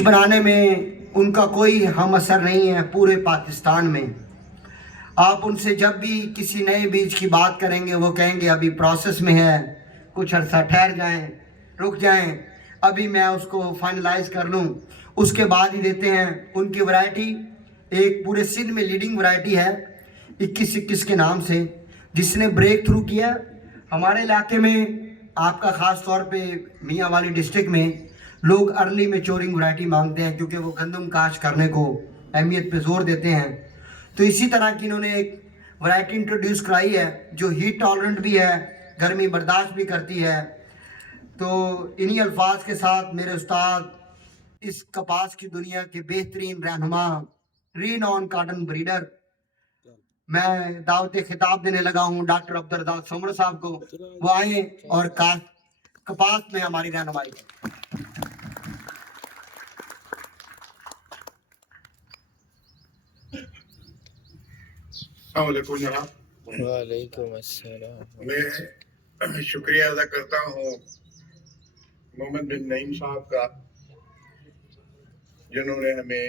बीज बनाने में उनका कोई हम असर नहीं है पूरे पाकिस्तान में। आप उनसे जब भी किसी नए बीज की बात करेंगे वो कहेंगे अभी प्रोसेस में है, कुछ अर्सा ठहर जाएं, रुक जाएं, अभी मैं उसको फाइनलाइज कर लूं, उसके बाद ही देते हैं। उनकी वैरायटी एक पूरे सिंध में लीडिंग वैरायटी है 21-21 के नाम से, जिसने ब्रेक थ्रू किया हमारे इलाके में। आपका ख़ास तौर पे मियाँ वाली डिस्ट्रिक्ट में लोग अर्ली मैच्योरिंग वैरायटी मांगते हैं क्योंकि वो गंदम काश्त करने को अहमियत पे ज़ोर देते हैं। तो इसी तरह की इन्होंने एक वैरायटी इंट्रोड्यूस कराई है जो हीट टॉलरेंट भी है, गर्मी बर्दाश्त भी करती है। तो इन्हीं अल्फाज के साथ मेरे उस्ताद, इस कपास की दुनिया के बेहतरीन रहनुमा, रीनॉन कॉटन ब्रीडर, मैं दावत खिताब देने लगा हूँ डॉक्टर अब्दुर्रज़ाक सोमर साहब को। वो आए और कपास में हमारी रहनुमाई करें। वालेकुम अस्सलाम। मैं शुक्रिया अदा करता हूँ मोहम्मद बिन नईम साहब का, जिन्होंने हमें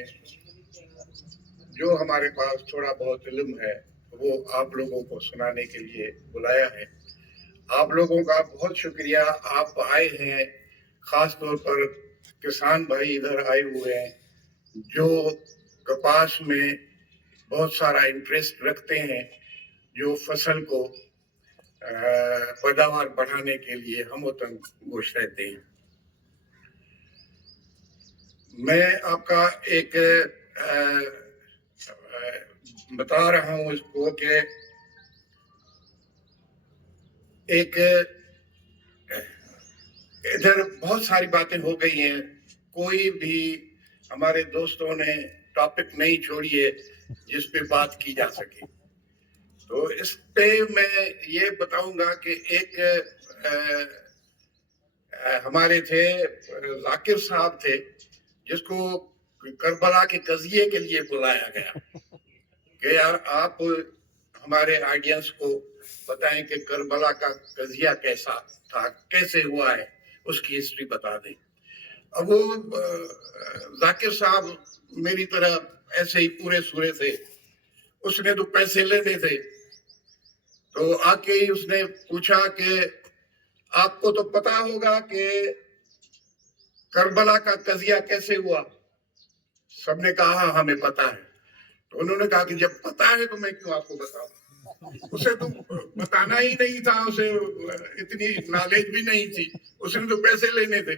जो हमारे पास थोड़ा बहुत इल्म है वो आप लोगों को सुनाने के लिए बुलाया है। आप लोगों का बहुत शुक्रिया, आप आए हैं। ख़ास तौर पर किसान भाई इधर आए हुए हैं जो कपास में बहुत सारा इंटरेस्ट रखते हैं, जो फसल को पैदावार बढ़ाने के लिए हमवतन गोश रहते हैं। मैं आपका एक बता रहा हूँ इसको कि एक इधर बहुत सारी बातें हो गई हैं, कोई भी हमारे दोस्तों ने टॉपिक नहीं छोड़ी है जिस पे बात की जा सके। तो इस पे मैं ये बताऊंगा कि एक हमारे थे जाकिर साहब थे जिसको करबला के कज़िये के लिए बुलाया गया कि यार आप हमारे ऑडियंस को बताएं कि करबला का कज़िया कैसा था, कैसे हुआ है, उसकी हिस्ट्री बता दें। अब वो जाकिर साहब मेरी तरह ऐसे ही पूरे सूरे थे, उसने तो पैसे लेने थे। तो आके ही उसने पूछा कि आपको तो पता होगा कि करबला का कज़िया कैसे हुआ। सबने कहा हमें पता है। तो उन्होंने कहा कि जब पता है तो मैं क्यों आपको बताऊं। उसे तो बताना ही नहीं था, उसे इतनी नॉलेज भी नहीं थी, उसने तो पैसे लेने थे।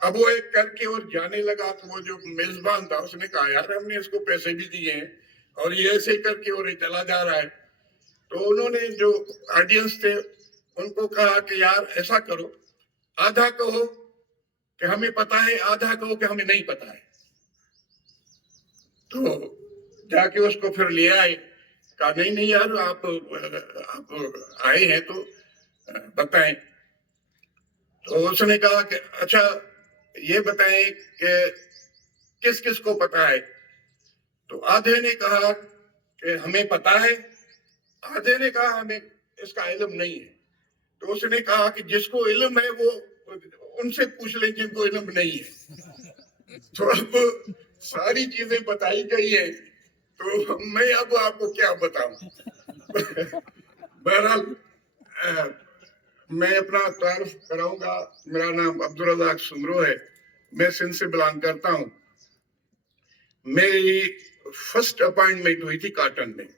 अब वो एक करके और जाने लगा तो वो जो मेजबान था उसने कहा यार हमने इसको पैसे भी दिए हैं और ये ऐसे करके और चला जा रहा है। तो उन्होंने जो ऑडियंस थे उनको कहा कि यार ऐसा करो, आधा कहो कि हमें पता है, आधा कहो कि हमें नहीं पता है। तो जाके उसको फिर ले आए, कहा नहीं नहीं यार आप आए हैं तो बताएं। तो उसने कहा कि अच्छा ये बताएं कि किस किस को पता है। तो आधे ने कहा कि हमें पता है, आधे ने कहा हमें इसका इल्म नहीं है। तो उसने कहा कि जिसको इल्म है वो उनसे पूछ लें जिनको इल्म नहीं है। तो अब सारी चीजें बताई गई है तो मैं अब आपको क्या बताऊं। बहरहाल मैं अपना तारुफ कराऊंगा। मेरा नाम अब्दुर्रज़ाक सुमरो है, मैं सिंध से बिलोंग करता हूँ। मेरी फर्स्ट अपॉइंटमेंट हुई थी कॉटन में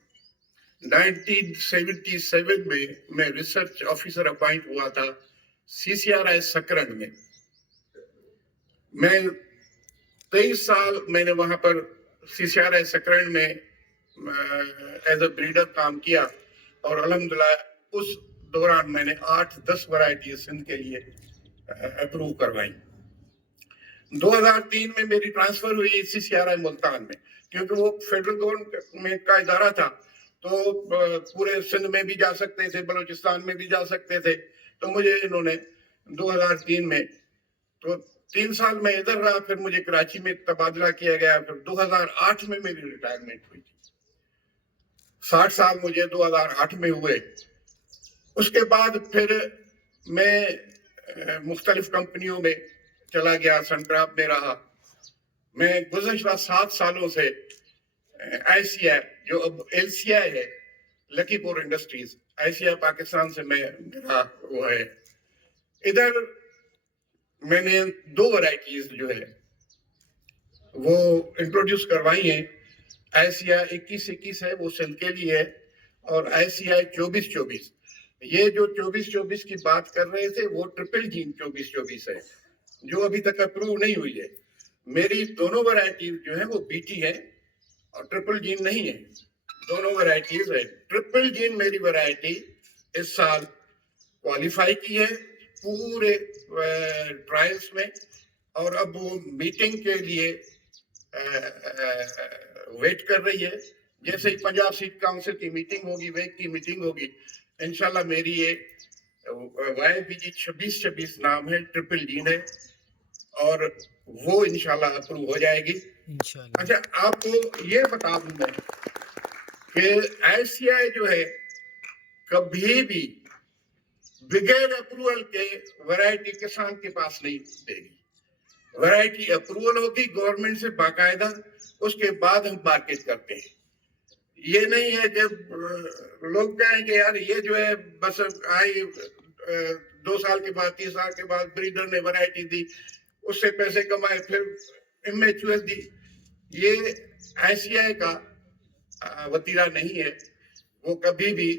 1977 में। मैं रिसर्च ऑफिसर अपॉइंट हुआ था CCRI सकरन में। मैं 23 साल मैंने वहां पर CCRI सकरन में एज अ ब्रीडर काम किया और अल्हम्दुलिल्लाह उस दौरान मैंने 8-10 वैरायटी सिंध के लिए अप्रूव करवाई। 2003 में मेरी ट्रांसफर हुई CCRI मुल्तान में, क्योंकि वो फेडरल गवर्नमेंट का इदारा था तो पूरे सिंध में भी जा सकते थे, बलूचिस्तान में भी जा सकते थे। तो मुझे इन्होंने 2003 में, तो 3 साल में इधर रहा, फिर मुझे कराची में तबादला किया गया। फिर 2008 में मेरी रिटायरमेंट हुई थी। 60 साल मुझे 2008 में हुए। उसके बाद फिर मैं मुख्तलिफ कंपनियों में चला गया, सनक्राफ्ट में रहा, میں گزشتہ 7 سالوں سے ICI جو اب LCI ہے, لکی پور انڈسٹریز, ICI پاکستان سے میرا وہ ہے. ادھر میں نے 2 ورائٹیز جو ہے وہ انٹروڈیوس کروائی ہیں. ICI 2121 ہے, وہ سندھ کے لیے ہے, اور ICI 2424. یہ جو 2424 کی بات کر رہے تھے وہ ٹرپل جین 2424 ہے, جو ابھی تک اپروو نہیں ہوئی ہے. میری دونوں ورائٹیز جو ہیں وہ BT ہے اور ٹرپل جین نہیں ہے, دونوں ورائٹیز ہیں. ٹرپل جین میری ورائٹی اس سال کوالیفائی کی ہے پورے ٹرائلز میں, اور اب وہ میٹنگ کے لیے ویٹ کر رہی ہے. جیسے ہی پنجاب سیٹ کاؤنسل کی میٹنگ ہوگی, ویک کی میٹنگ ہوگی, انشاءاللہ میری یہ YBG 2626 نام ہے, ٹرپل جین ہے, اور وہ انشاءاللہ اپروو ہو جائے گی. انشاءاللہ. اچھا, آپ کو یہ بتا دوں میں کہ ICI جو ہے کبھی بھی بغیر اپروول کے ورائٹی کسان کے پاس نہیں دے گی. ورائٹی اپروول ہوگی گورنمنٹ سے باقاعدہ, اس کے بعد ہم مارکیٹ کرتے ہیں. یہ نہیں ہے کہ لوگ کہیں کہ یار یہ جو ہے بس آئی 2 سال کے بعد 3 سال کے بعد بریڈر نے ورائٹی دی, اس سے پیسے کمائے, پھر امیچور دی. یہ ICI کا وتیرہ نہیں ہے وہ کبھی بھی.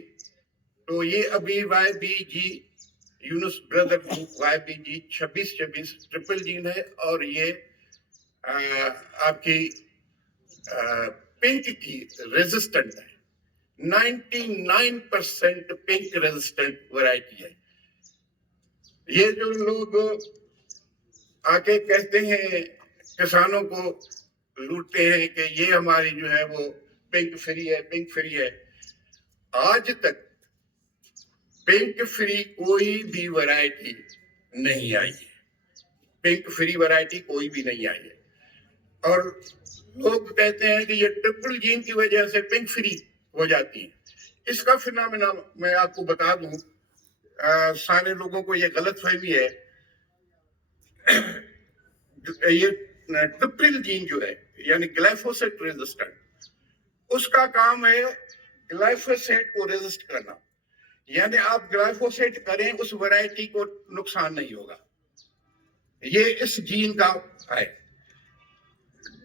تو یہ ابھی YBG Younis brother group YBG 2626 triple gene ہے, اور یہ آپ کی پنک کی ریزسٹنٹ ہے, 99% پنک ریزسٹنٹ ورائٹی ہے. یہ جو لوگ آ کے کہتے ہیں کسانوں کو لوٹتے ہیں کہ یہ ہماری جو ہے وہ پنک فری ہے, پنک فری ہے, آج تک پنک فری کوئی بھی ورائٹی نہیں آئی ہے. پنک فری ورائٹی کوئی بھی نہیں آئی ہے. اور لوگ کہتے ہیں کہ یہ ٹرپل جین کی وجہ سے پنک فری ہو جاتی ہے. اس کا فنامنا میں آپ کو بتا دوں, سارے لوگوں کو یہ غلط فہمی ہے. یہ ٹرپل جین جو ہے یعنی گلائفوسیٹ ریزسٹنٹ, اس کا کام ہے گلائفوسیٹ کو ریزسٹ کرنا. یعنی آپ گلائفوسیٹ کریں اس ورائٹی کو نقصان نہیں ہوگا. یہ اس جین کا ہے.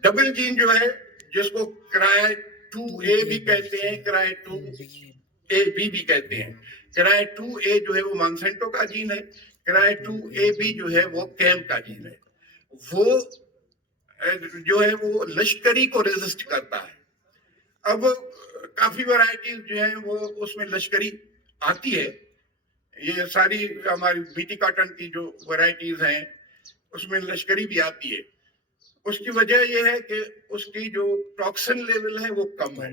ڈبل جین جو ہے جس کو کرائے 2A بھی کہتے ہیں, کرائے 2AB بھی کہتے ہیں. کرائے 2A جو ہے وہ مانسینٹو کا جین ہے, کرائے 2AB جو ہے وہ کیم کا جین ہے. وہ جو ہے وہ لشکری کو ریزسٹ کرتا ہے. اب کافی ورائٹیز جو ہیں وہ اس میں لشکری آتی ہے. یہ ساری ہماری BT کاٹن کی جو ورائٹیز ہیں اس میں لشکری بھی آتی ہے. اس کی وجہ یہ ہے کہ اس کی جو ٹاکسن لیول ہے وہ کم ہے,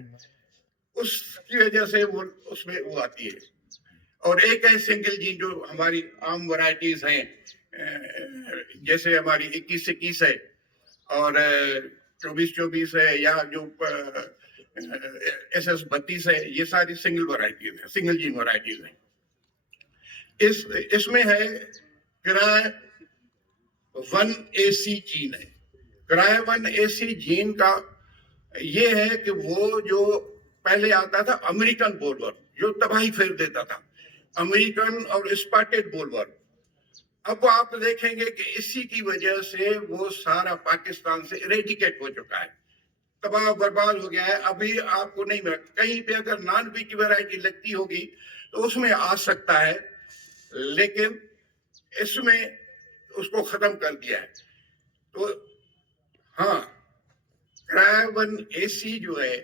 اس کی وجہ سے وہ اس میں وہ آتی ہے. اور ایک ہے سنگل جین جو ہماری عام ورائٹیز ہیں, جیسے ہماری 2121 ہے اور 2424 ہے, یا جو SS 32 ہے, یہ ساری سنگل ورائٹیز ہیں, سنگل جین ورائٹیز ہیں. اس میں ہے کرائے 1AC جین ہے. کرائے 1AC جین کا یہ ہے کہ وہ جو پہلے آتا تھا امریکن بولور جو تباہی پھیر دیتا تھا, امریکن اور اسپاٹڈ بولور, اب آپ دیکھیں گے کہ اسی کی وجہ سے وہ سارا پاکستان سے اریڈیکیٹ ہو چکا ہے, تباہ برباد ہو گیا ہے. ابھی آپ کو نہیں ملا, کہیں پہ اگر نان BT ورائٹی لگتی ہوگی تو اس میں آ سکتا ہے, لیکن اس میں اس کو ختم کر دیا ہے. تو ہاں, کرائے 1AC جو ہے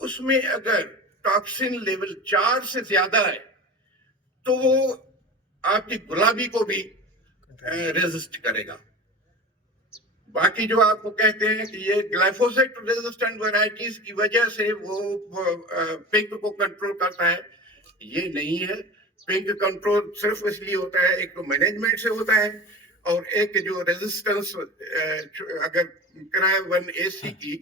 اس میں اگر ٹاکسن لیول 4 سے زیادہ ہے تو وہ آپ کی گلابی کو بھی ریزسٹ کرے گا. باقی جو آپ کو کہتے ہیں کہ یہ گلائفوسیٹ ریزسٹنٹ ورائٹیز کی وجہ سے وہ پنک کو کنٹرول کرتا ہے, یہ نہیں ہے. پنک کنٹرول صرف اس لیے ہوتا ہے, ایک تو مینجمنٹ سے ہوتا ہے, اور ایک جو ریزسٹنس اگر کرائے 1AC کی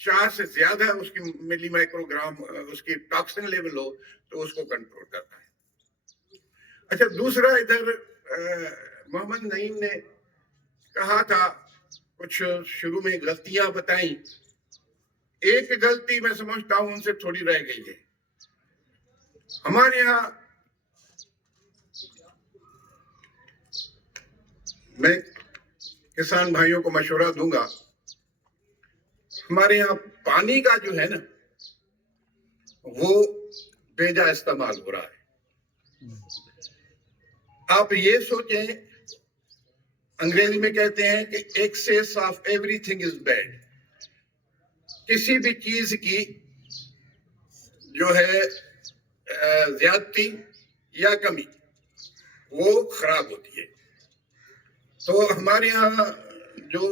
4 سے زیادہ اس کی ملی مائکرو گرام اس کی ٹاکسن لیول ہو تو اس کو کنٹرول کرتا ہے. اچھا, دوسرا ادھر محمد نعیم نے کہا تھا कुछ शुरू में गलतियां बताई, एक गलती मैं समझता हूं उनसे थोड़ी रह गई है। हमारे यहाँ, मैं किसान भाइयों को मशवरा दूंगा, हमारे यहाँ पानी का जो है ना वो बेजा इस्तेमाल हो रहा है। आप ये सोचें, अंग्रेजी में कहते हैं कि excess of everything is bad. किसी भी चीज की जो है ज्यादती या कमी वो खराब होती है। तो हमारे यहाँ जो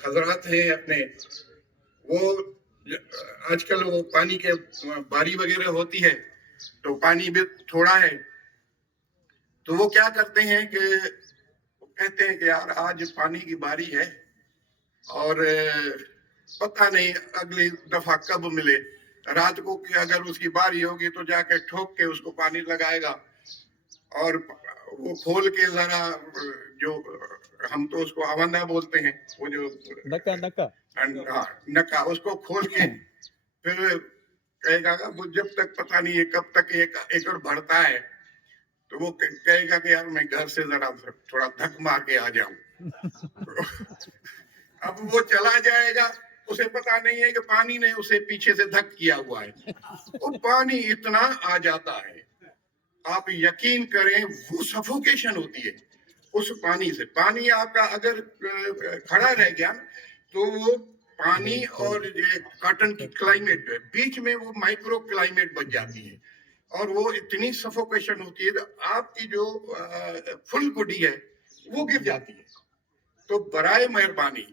हजरात हैं अपने, वो आजकल वो पानी के बारी वगैरह होती है तो पानी भी थोड़ा है, तो वो क्या करते हैं कि कहते हैं कि यार आज पानी की बारी है और पता नहीं अगली दफा कब मिले। रात को कि अगर उसकी बारी होगी तो जाके ठोक के उसको पानी लगाएगा और वो खोल के जरा, जो हम तो उसको आवंदा बोलते हैं, वो जो नक्का उसको खोल के फिर कहेगा वो जब तक पता नहीं है कब तक एक एकड़ भरता है, तो वो कहेगा कि यार मैं घर से जरा थोड़ा धक मार के आ जाऊं। अब वो चला जाएगा, उसे पता नहीं है कि पानी ने उसे पीछे से धक किया हुआ है। वो पानी इतना आ जाता है, आप यकीन करें वो सफोकेशन होती है उस पानी से। पानी आपका अगर खड़ा रह गया तो वो पानी और ये कॉटन की क्लाइमेट है, बीच में वो माइक्रो क्लाइमेट बन जाती है और वो इतनी सफोकेशन होती है तो आपकी जो फुल बॉडी है वो गिर जाती है। तो बराए मेहरबानी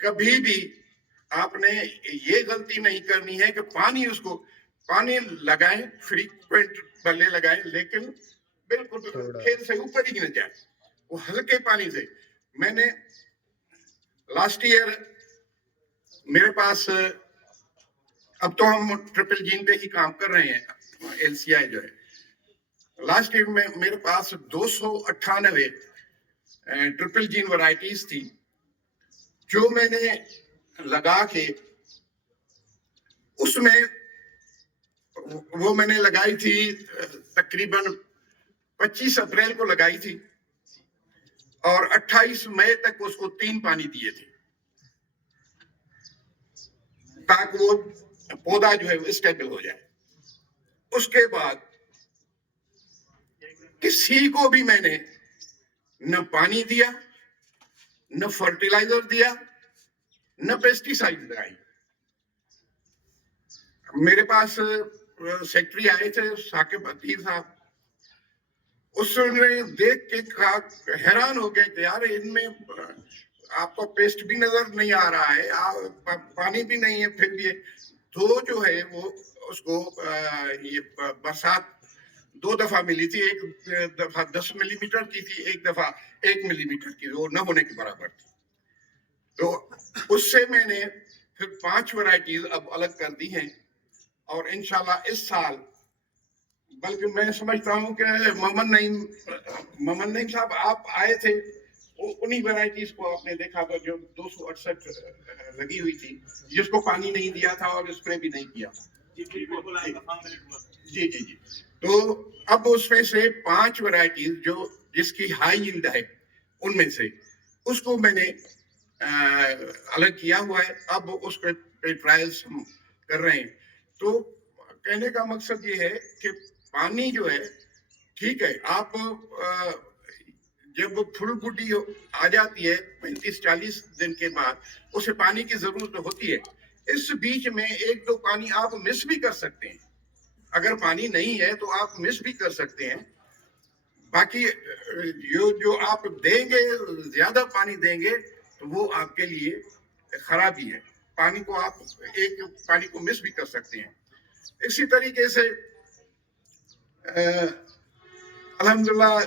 कभी भी आपने ये गलती नहीं करनी है कि पानी लगाएं, फ्रीक्वेंट बल्ले लगाएं, लेकिन बिल्कुल खेल से ऊपर ही न जाए, वो हल्के पानी से। मैंने लास्ट ईयर मेरे पास, अब तो हम ट्रिपल जीन पे ही काम कर रहे हैं, LCI जो है, लास्ट ईयर में मेरे पास 298 ट्रिपल जीन वैरायटीज थी जो मैंने लगा के, उसमें वो मैंने लगाई थी तकरीबन 25 अप्रैल को लगाई थी और 28 मई तक उसको 3 पानी दिए थे ताकि वो पौधा जो है स्टेबल हो जाए। उसके बाद किसी को भी मैंने न पानी दिया, न फर्टिलाइजर दिया, न पेस्टिसाइड लगाई। मेरे पास सेक्रेटरी आए थे साकिब अतीर साहब, उसने देख के कहा, हैरान हो गए कि यार इनमें आपको पेस्ट भी नजर नहीं आ रहा है, पानी भी नहीं है, फिर भी तो जो है वो उसको ये बरसात 2 दफा मिली थी, एक दफा 10 मिलीमीटर की थी, एक दफा 1 मिलीमीटर की, वो न होने के बराबर थी। तो उससे मैंने फिर 5 वैरायटीज अब अलग कर दी हैं और इंशाल्लाह इस साल, बल्कि मैं समझता हूं कि मोहम्मद नईम साहब आप आए थे, उन्हीं वैरायटीज को आपने देखा था जो 268 लगी हुई थी, जिसको पानी नहीं दिया था और स्प्रे भी नहीं किया था। जी जी जी। तो अब उसमें से 5 वैरायटीज जो जिसकी हाई यील्ड है उनमें से उसको मैंने अलग किया हुआ है, अब उसके ट्रायल्स हम कर रहे हैं। तो कहने का मकसद ये है कि पानी जो है ठीक है, आप जब फुल बूटी आ जाती है 35-40 दिन के बाद उसे पानी की जरूरत होती है। इस बीच में 1-2 पानी आप मिस भी कर सकते हैं, अगर पानी नहीं है तो आप मिस भी कर सकते हैं। बाकी जो आप देंगे, ज्यादा पानी देंगे तो वो आपके लिए खराबी है। पानी को आप एक पानी को मिस भी कर सकते हैं। इसी तरीके से अल्हम्दुलिल्लाह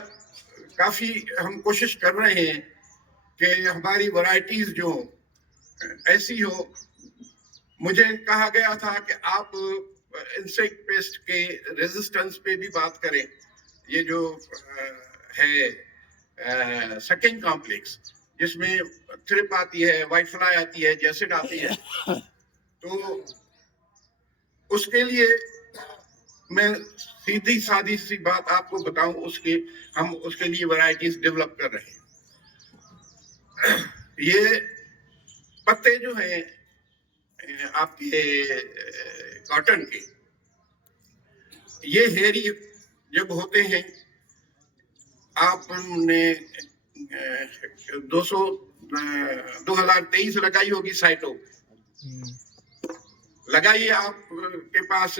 काफी हम कोशिश कर रहे हैं कि हमारी वैरायटीज जो ऐसी हो। मुझे कहा गया था कि आप इंसेक्ट पेस्ट के रेजिस्टेंस पे भी बात करें। ये जो है सकिंग कॉम्प्लेक्स, جس میں تھرپ آتی ہے, وائٹ فلائی آتی ہے, جیسڈ آتی ہے. تو اس کے لیے میں سیدھی سادی سی بات آپ کو بتاؤں, ہم اس کے لیے ورائٹیز ڈیولپ کر رہے ہیں. یہ پتے جو ہیں آپ کے کاٹن کے, یہ ہیری جب ہوتے ہیں, آپ نے 2023 لگائی ہوگی سائٹو, لگائیے آپ کے پاس,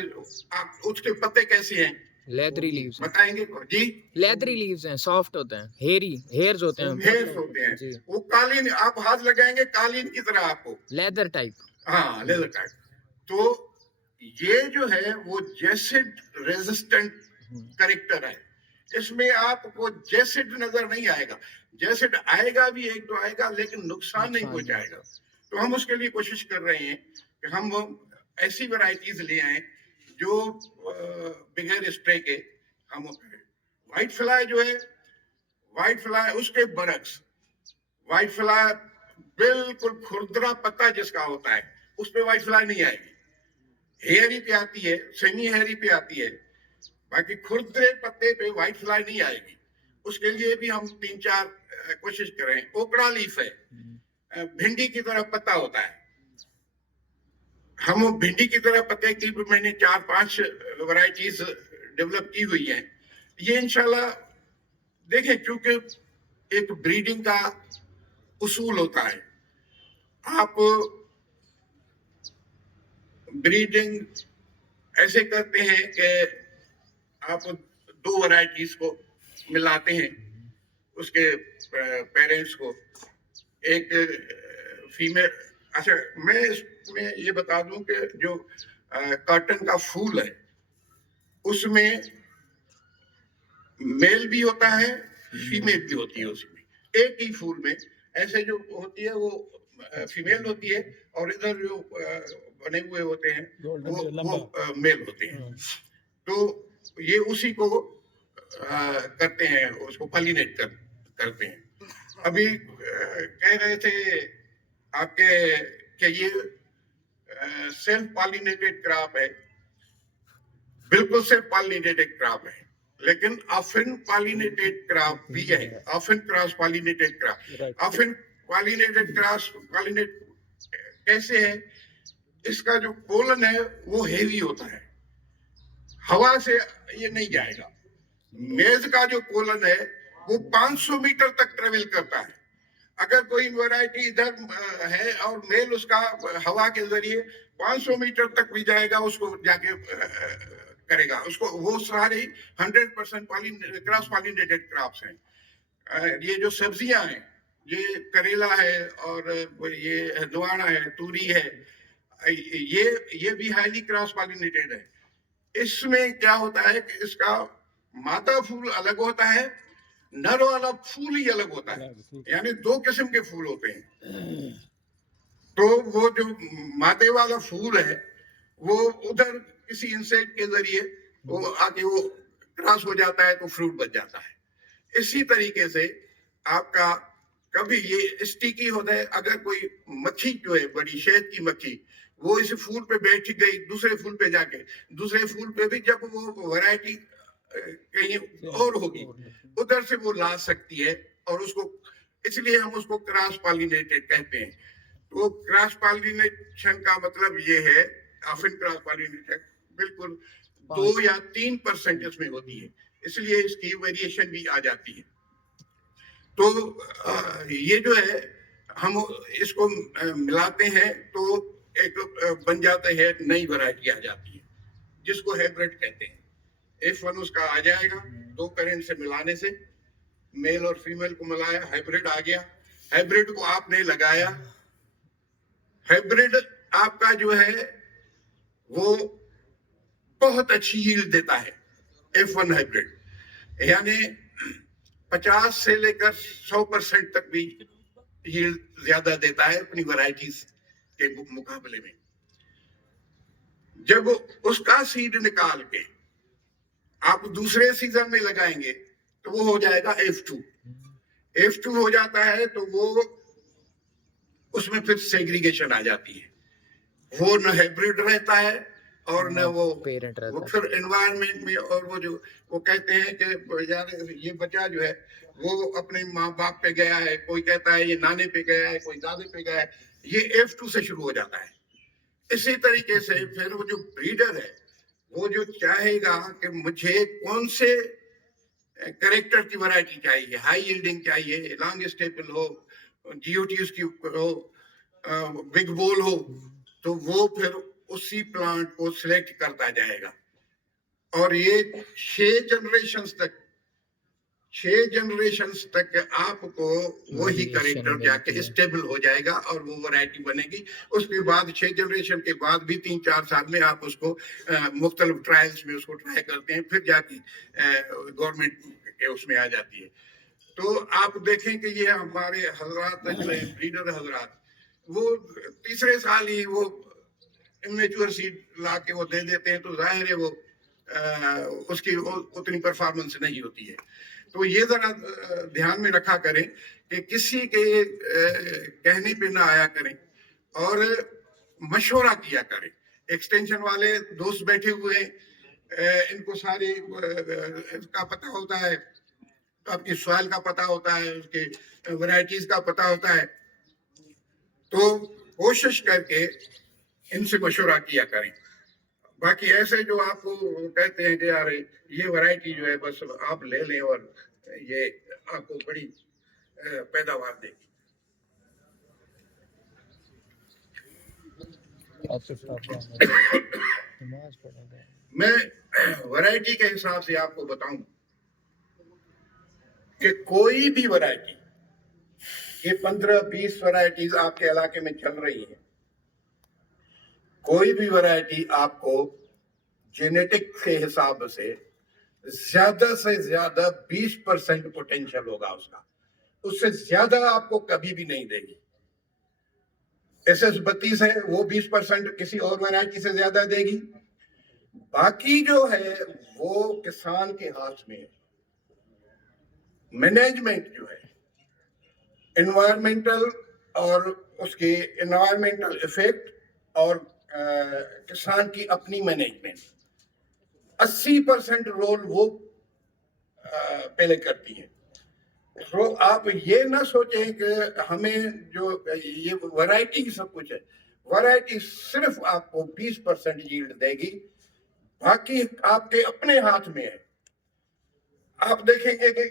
آپ اس کے پتے کیسے ہیں, لیدری لیوز بتائیں گے جی؟ لیدری لیوز ہیں, سافٹ ہوتے ہیں, ہیئرز ہوتے ہیں, ہیئرز ہوتے ہیں جی, وہ قالین, آپ ہاتھ لگائیں گے قالین کی طرح آپ کو, لیدر ٹائپ. ہاں لیدر ٹائپ. تو یہ جو ہے وہ جیسڈ ریزسٹنٹ کریکٹر ہے, اس میں آپ کو جیسڈ نظر نہیں آئے گا, جیسڈ آئے گا بھی ایک تو آئے گا لیکن نقصان نہیں پہنچائے گا. تو ہم اس کے لیے کوشش کر رہے ہیں کہ ہم ایسی ورائٹیز لے آئیں جو بغیر اسپرے کے ہم وائٹ فلائی جو ہے, وائٹ فلائی اس کے برعکس, وائٹ فلائی بالکل کھردرا پتا جس کا ہوتا ہے اس پہ وائٹ فلائی نہیں آئے گی, ہیئری پہ آتی ہے, سیمی ہیئری پہ آتی ہے, باقی کھردرے پتے پہ وائٹ فلائی نہیں آئے گی. اس کے لیے بھی ہم 3-4 کوشش کریں. اوکڑا لیف ہے, بھنڈی کی طرح پتا ہوتا ہے, ہم بھنڈی کی طرح پتے کی بھی میں نے 4-5 ورائٹیز ڈیولپ کی ہوئی ہیں. یہ انشاءاللہ دیکھیں, کیونکہ ایک بریڈنگ کا اصول ہوتا ہے, آپ بریڈنگ ایسے کرتے ہیں کہ آپ 2 ورائٹیز کو ملاتے ہیں, اس کے پیرنٹس کو, ایک فیمیل. اچھا میں اس میں یہ بتا دوں کہ جو کاٹن کا پھول ہے اس میں میل بھی ہوتا ہے, فیمیل بھی ہوتی ہے. اس میں ایک ہی پھول میں ایسے جو ہوتی ہے وہ فیمیل ہوتی ہے, اور ادھر جو بنے ہوئے ہوتے ہیں وہ میل ہوتے ہیں. تو یہ اسی کو کرتے ہیں, اس کو پالینیٹ کرتے ہیں. ابھی کہہ رہے تھے آپ کے کہ یہ سیلف پالینیٹڈ کراپ ہے, بالکل سیلف پالینیٹڈ کراپ ہے, لیکن آفن پالینیٹڈ کراپ بھی ہے, often cross pollinated crop. Often pollinated cross pollinate کیسے ہے, اس کا جو پولن ہے وہ ہیوی ہوتا ہے, ہوا سے یہ نہیں جائے گا. میز کا جو پولن ہے وہ 500 میٹر تک ٹریول کرتا ہے. اگر کوئی ورائٹی ادھر ہے اور میل اس کا ہوا کے ذریعے 500 میٹر تک بھی جائے گا, اس کو جا کے کرے گا, اس کو وہ سارے 100% کراس پالینیٹڈ کراپس ہیں. یہ جو سبزیاں ہیں, یہ کریلا ہے اور یہ ہندوانا ہے, توری ہے, یہ بھی ہائیلی کراس پالینیٹڈ ہے. اس میں کیا ہوتا ہے کہ اس کا مادہ پھول الگ ہوتا ہے, نر والا پھول ہی الگ ہوتا ہے, یعنی 2 قسم کے پھول ہوتے ہیں. تو وہ جو مادے والا پھول ہے وہ ادھر کسی انسیکٹ کے ذریعے وہ آگے وہ کراس ہو جاتا ہے تو فروٹ بچ جاتا ہے. اسی طریقے سے آپ کا کبھی یہ اسٹیکی ہوتا ہے, اگر کوئی مکھی جو ہے بڑی شہد کی مکھی وہ اس پھول پہ بیٹھ گئی, دوسرے پھول پہ جا کے دوسرے پھول پہ بھی جب وہ ورائٹی کہیں اور ہوگی ادھر سے وہ لا سکتی ہے, اور اس کو اس لیے ہم اس کو کراس پالینیٹڈ کہتے ہیں. تو کراس پالینیشن کا مطلب یہ ہے, آفن کراس پالینیشن بالکل 2 یا 3% اس میں ہوتی ہے, اس لیے اس کی ویریشن بھی آ جاتی ہے. تو یہ جو ہے ہم اس کو ملاتے ہیں تو ایک بن جاتا ہے, نئی ورائٹی آ جاتی ہے جس کو ہیبرڈ کہتے ہیں. F1 اس کا آ جائے گا 2 پیرنٹ سے ملانے سے, میل اور فیمیل کو ملایا, ہیبرڈ آ گیا. ہیبرڈ کو آپ نے لگایا, ہیبرڈ آپ کا جو ہے وہ بہت اچھی ہیلڈ دیتا ہے. F1 ہیبرڈ یعنی 50 سے لے کر 100% تک بھی ہیلڈ زیادہ دیتا ہے اپنی ورائٹیز کے مقابلے میں. جب اس کا سیڈ نکال کے آپ دوسرے سیزن میں لگائیں گے تو وہ ہو جائے گا F2. F2 हो जाता है तो वो उसमें फिर सेग्रीगेशन आ जाती है, वो न हाइब्रिड रहता है और न वो पेरेंट रहता फिर एनवायरनमेंट में, और वो जो वो कहते हैं कि यार ये बच्चा जो है वो अपने माँ बाप पे गया है, कोई कहता है ये नाने पे गया है, कोई दादे पे गया है, ये F2 से शुरू हो जाता है। इसी तरीके से फिर वो जो ब्रीडर है वो जो चाहेगा कि मुझे कौन से करेक्टर की वैरायटी चाहिए, हाई यील्डिंग चाहिए, लॉन्ग स्टेपल हो, जीओटीज की हो, बिग बोल हो, तो वो फिर उसी प्लांट को सिलेक्ट करता जाएगा। और ये 6 जनरेशंस तक आपको वही करेक्टर जाके स्टेबल हो जाएगा और वो वैरायटी बनेगी। उसके बाद 6 जनरेशन के बाद भी 3-4 साल में आप उसको मुख्तलिफ ट्रायल्स में उसको ट्राई करते हैं, फिर जाके गवर्नमेंट के उसमें आ जाती है। तो आप देखें कि ये हमारे हजरात जो है ब्रीडर हजरात, वो तीसरे साल ही वो इमेच्योर सीड ला के वो दे देते हैं, तो जाहिर है वो उसकी उतनी परफॉर्मेंस नहीं होती है। तो ये जरा ध्यान में रखा करें कि किसी के कहने पे ना आया करें और मशवरा किया करें। एक्सटेंशन वाले दोस्त बैठे हुए हैं, इनको सारी का पता होता है, आपकी सॉइल का पता होता है, उसके वैरायटीज का पता होता है, तो कोशिश करके इनसे मशवरा किया करें। बाकी ऐसे जो आपको कहते हैं कि यार ये वैरायटी जो है बस आप ले लें और ये आपको बड़ी पैदावार देगी। मैं वैरायटी के हिसाब से आपको बताऊं कि कोई भी वैरायटी, ये 15-20 वैरायटीज आपके इलाके में चल रही है, कोई भी वैरायटी आपको जेनेटिक के हिसाब से ज्यादा 20% पोटेंशियल होगा उसका, उससे ज्यादा आपको कभी भी नहीं देगी। SS32 है वो 20% किसी और वैरायटी से ज्यादा देगी। बाकी जो है वो किसान के हाथ में है। मैनेजमेंट जो है एनवायरमेंटल और उसके एनवायरमेंटल इफेक्ट और किसान की अपनी मैनेजमेंट, 80% रोल वो पहले करती है। तो आप ये ना सोचें कि हमें जो ये वैरायटी की सब कुछ है, वैरायटी सिर्फ आपको 20% यील्ड देगी, बाकी आपके अपने हाथ में है। आप देखेंगे कि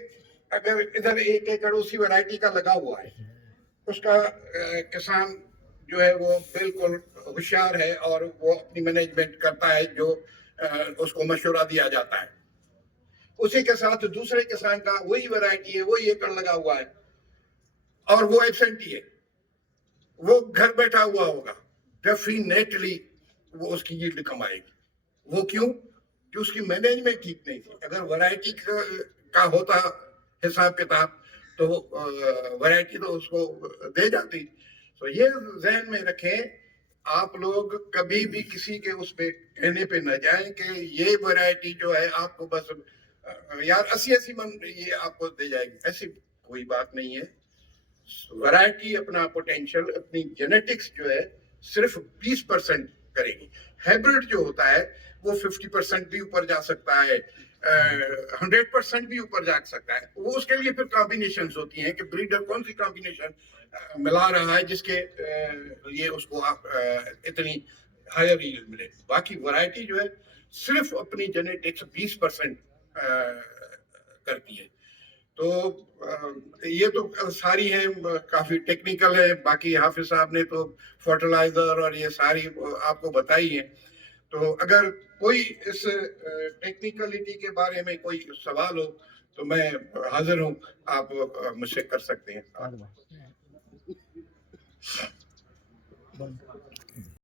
अगर इधर 1 एकड़ उसी वैरायटी का लगा हुआ है, उसका किसान जो है वो बिल्कुल होशियार है और वो अपनी मैनेजमेंट करता है जो उसको मशवरा दिया जाता है। उसी के साथ दूसरे किसान का वही वैरायटी है, वही एकड़ लगा हुआ है और वो एब्सेंटी है, वो घर बैठा हुआ होगा, डेफिनेटली वो उसकी यील्ड कम आएगी। वो क्यों? कि उसकी मैनेजमेंट ठीक नहीं थी। अगर वैरायटी का होता हिसाब किताब तो वैरायटी तो उसको दे जाती। तो ये जहन में रखें, आप लोग कभी भी किसी के उस पे कहने पे न जाएं कि ये वैरायटी जो है आपको बस यार 80-80 मन ये आपको दे जाएगी, ऐसी कोई बात नहीं है। वैरायटी अपना पोटेंशियल, अपनी जेनेटिक्स जो है सिर्फ 20% करेगी। हाइब्रिड जो होता है वो 50% भी ऊपर जा सकता है, 100% भी ऊपर जा सकता है। वो उसके लिए फिर कॉम्बिनेशंस होती हैं कि ब्रीडर कौन सी कॉम्बिनेशन मिला रहा है जिसके लिए उसको इतनी हायर यील्ड मिले। बाकी वैरायटी जो है सिर्फ अपनी जेनेटिक्स 20% करती है। तो ये तो सारी है, काफी टेक्निकल है। बाकी हाफिज साहब ने तो फर्टिलाइजर और ये सारी आपको बताई है। तो अगर कोई इस टेक्निकलिटी के बारे में कोई सवाल हो तो मैं हाजिर हूँ, आप मुझसे कर सकते हैं।